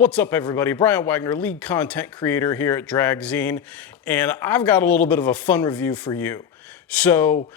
What's up, everybody? Brian Wagner, lead content creator here at Dragzine, and I've got a little bit of a fun review for you. So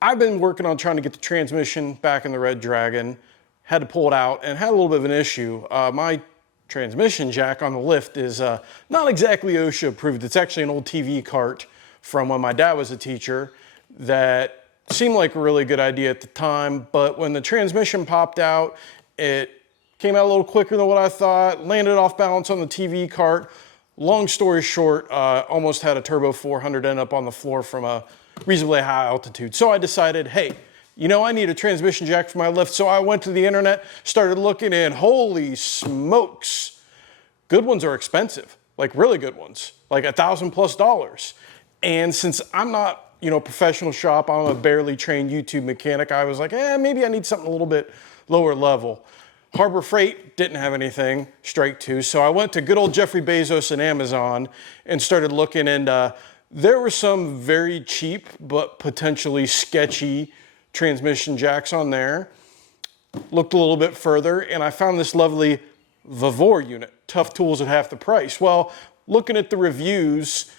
I've been working on trying to get the transmission back in the Red Dragon, had to pull it out, and had a little bit of an issue. My transmission jack on the lift is not exactly OSHA approved. It's actually an old TV cart from when my dad was a teacher that seemed like a really good idea at the time, but when the transmission popped out, it came out a little quicker than what I thought, landed off balance on the TV cart. Long story short, almost had a Turbo 400 end up on the floor from a reasonably high altitude. So I decided, hey, you know, I need a transmission jack for my lift. So I went to the internet, started looking, and holy smokes, good ones are expensive, like really good ones, like $1,000+. And since I'm not, you know, a professional shop, I'm a barely trained YouTube mechanic, I was like, maybe I need something a little bit lower level. Harbor Freight didn't have anything, strike two. So I went to good old Jeffrey Bezos and Amazon and started looking, and there were some very cheap but potentially sketchy transmission jacks on there. Looked a little bit further and I found this lovely Vavor unit, tough tools at half the price. Well, looking at the reviews,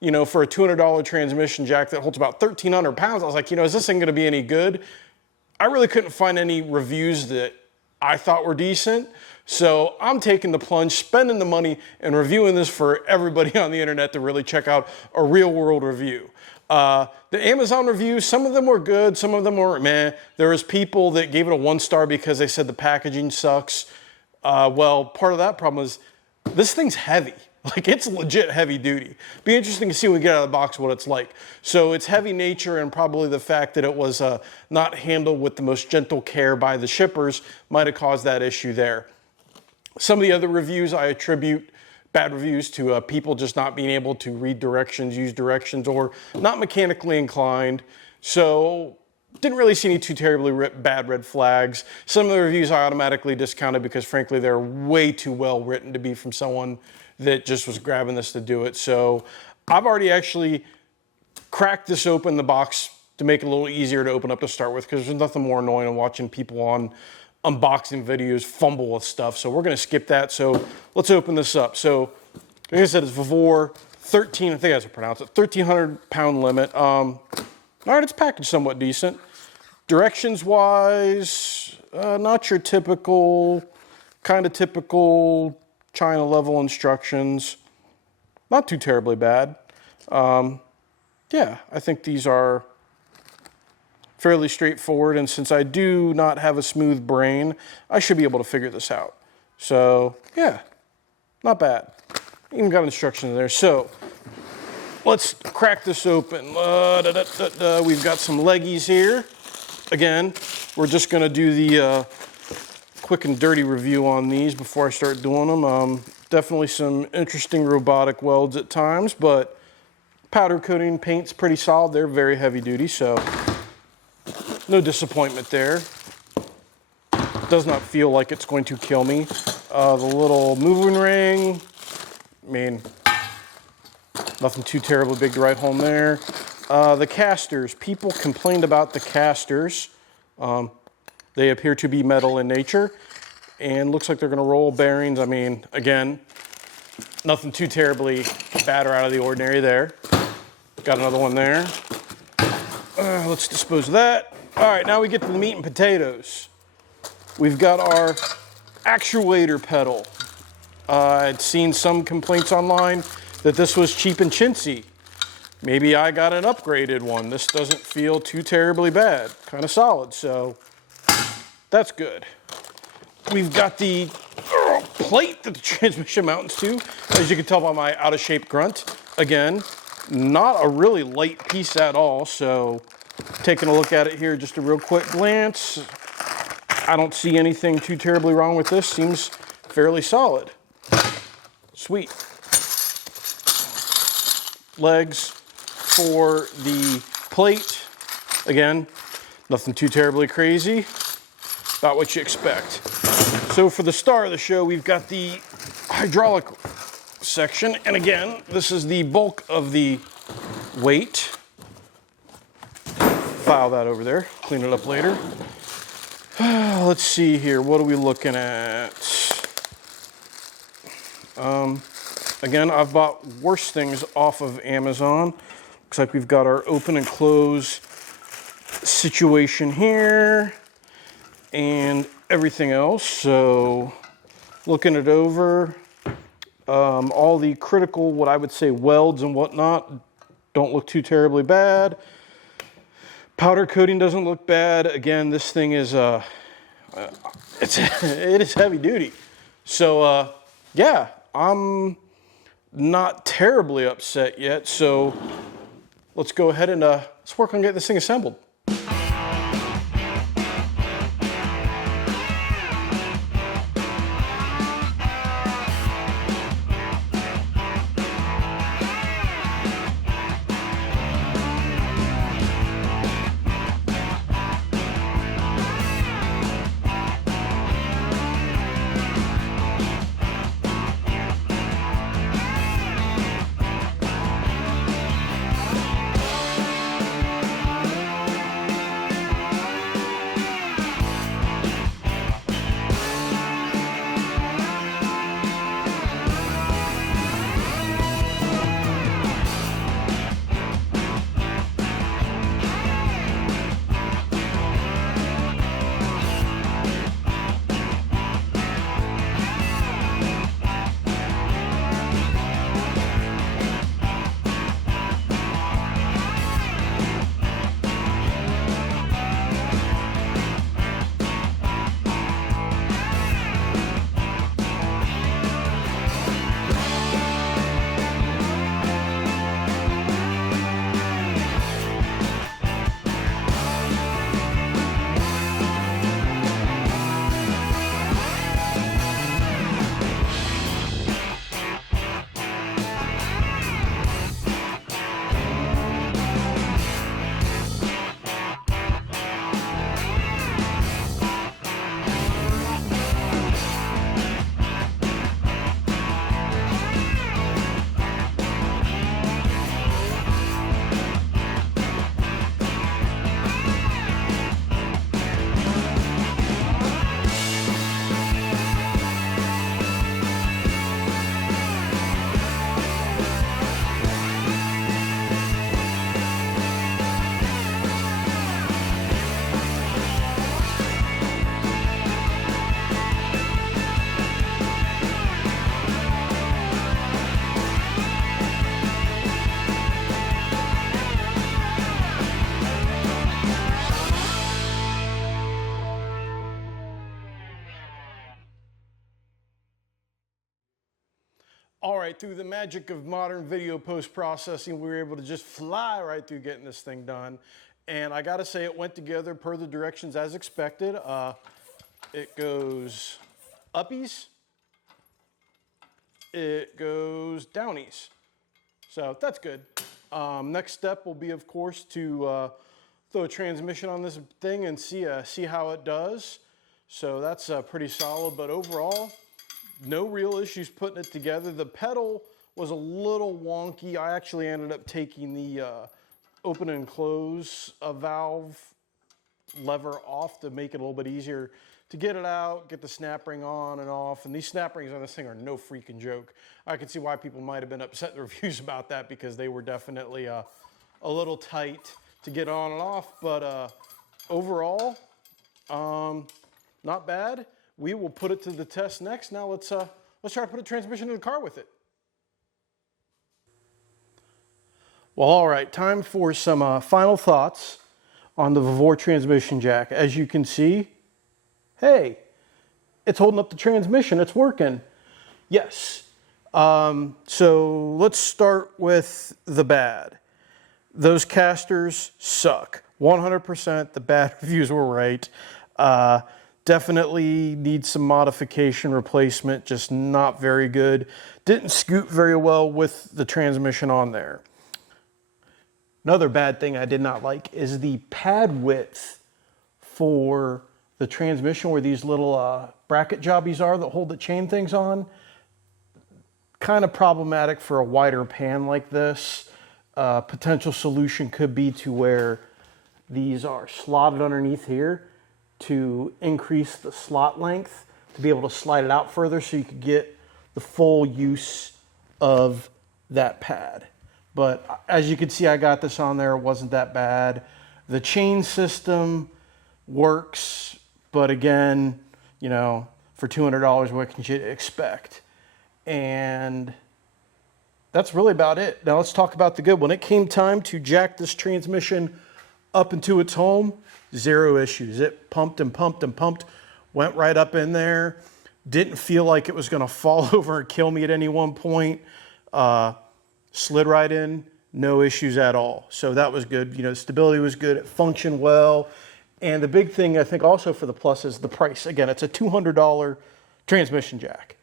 you know, for a $200 transmission jack that holds about 1,300 pounds, I was like, you know, is this thing gonna be any good? I really couldn't find any reviews that I thought were decent. So I'm taking the plunge, spending the money, and reviewing this for everybody on the internet to really check out a real world review. The Amazon reviews, some of them were good, some of them were meh. There was people that gave it a 1-star because they said the packaging sucks. Well, part of that problem is this thing's heavy. Like, it's legit heavy duty. Be interesting to see when we get out of the box what it's like. So it's heavy nature, and probably the fact that it was not handled with the most gentle care by the shippers might have caused that issue there. Some of the other reviews I attribute bad reviews to people just not being able to read directions, use directions, or not mechanically inclined. So didn't really see any too terribly bad red flags. Some of the reviews I automatically discounted because frankly they're way too well written to be from someone that just was grabbing this to do it. So I've already actually cracked this open, the box, to make it a little easier to open up to start with, because there's nothing more annoying than watching people on unboxing videos fumble with stuff. So we're gonna skip that. So let's open this up. So like I said, it's Vavor 13, I think that's how to pronounce it, 1,300 pound limit. All right, it's packaged somewhat decent. Directions wise, not your typical, kind of typical China level instructions. Not too terribly bad. Yeah, I think these are fairly straightforward, and since I do not have a smooth brain, I should be able to figure this out. So yeah, not bad. Even got instructions in there. So let's crack this open. We've got some leggies here. Again, we're just gonna do the quick and dirty review on these before I start doing them. Definitely some interesting robotic welds at times, but powder coating paint's pretty solid. They're very heavy duty, so no disappointment there. Does not feel like it's going to kill me. The little moving ring, I mean, nothing too terribly big to write home there. The casters, people complained about the casters. They appear to be metal in nature, and looks like they're gonna roll bearings. I mean, again, nothing too terribly bad or out of the ordinary there. Got another one there. Let's dispose of that. All right, now we get to the meat and potatoes. We've got our actuator pedal. I'd seen some complaints online that this was cheap and chintzy. Maybe I got an upgraded one. This doesn't feel too terribly bad, kind of solid, so that's good. We've got the plate that the transmission mounts to, as you can tell by my out of shape grunt. Again, not a really light piece at all, so taking a look at it here, just a real quick glance. I don't see anything too terribly wrong with this. Seems fairly solid. Sweet. Legs for the plate. Again, nothing too terribly crazy. About what you expect. So for the star of the show, we've got the hydraulic section. And again, this is the bulk of the weight. File that over there, clean it up later. Let's see here, what are we looking at? Again, I've bought worse things off of Amazon. Looks like we've got our open and close situation here and everything else. So looking it over, all the critical, what I would say welds and whatnot, don't look too terribly bad. Powder coating doesn't look bad. Again, this thing is it is heavy duty. So yeah, I'm not terribly upset yet. So let's go ahead and let's work on getting this thing assembled. All right, through the magic of modern video post-processing, we were able to just fly right through getting this thing done. And I gotta say, it went together per the directions as expected. It goes uppies, it goes downies. So that's good. Next step will be, of course, to throw a transmission on this thing and see how it does. So that's pretty solid, but overall, no real issues putting it together. The pedal was a little wonky. I actually ended up taking the open and close valve lever off to make it a little bit easier to get it out, get the snap ring on and off. And these snap rings on this thing are no freaking joke. I can see why people might have been upset in the reviews about that, because they were definitely a little tight to get on and off. But overall, not bad. We will put it to the test next. Now let's try to put a transmission in the car with it. Well, all right, time for some final thoughts on the Vevor transmission jack. As you can see, hey, it's holding up the transmission, it's working. Yes, so let's start with the bad. Those casters suck. 100% the bad reviews were right. Definitely need some modification, replacement, just not very good. Didn't scoot very well with the transmission on there. Another bad thing I did not like is the pad width for the transmission, where these little bracket jobbies are that hold the chain things on. Kind of problematic for a wider pan like this. Potential solution could be to where these are slotted underneath here to increase the slot length, to be able to slide it out further so you could get the full use of that pad. But as you can see, I got this on there. It wasn't that bad. The chain system works, but again, you know, for $200, what can you expect? And that's really about it. Now let's talk about the good. When it came time to jack this transmission up into its home, zero issues. It pumped and pumped and pumped, went right up in there. Didn't feel like it was going to fall over and kill me at any one point. Slid right in, no issues at all. So that was good. You know, stability was good. It functioned well. And the big thing, I think, also for the Plus is the price. Again, it's a $200 transmission jack.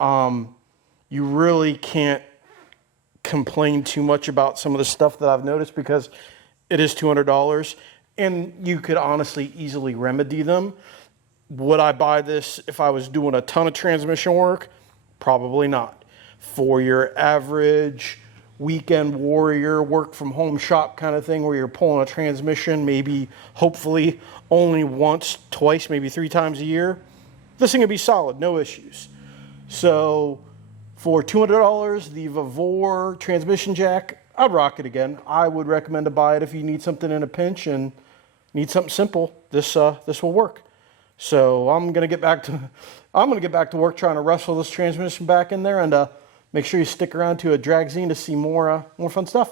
You really can't complain too much about some of the stuff that I've noticed because it is $200 and you could honestly easily remedy them. Would I buy this if I was doing a ton of transmission work? Probably not. For your average weekend warrior, work from home shop kind of thing where you're pulling a transmission, maybe hopefully only once, twice, maybe 3 times a year, this thing would be solid, no issues. So for $200, the Vavor transmission jack, I'd rock it again. I would recommend to buy it if you need something in a pinch and need something simple. This will work. So I'm gonna get back to work trying to wrestle this transmission back in there, and make sure you stick around to a Dragzine to see more fun stuff.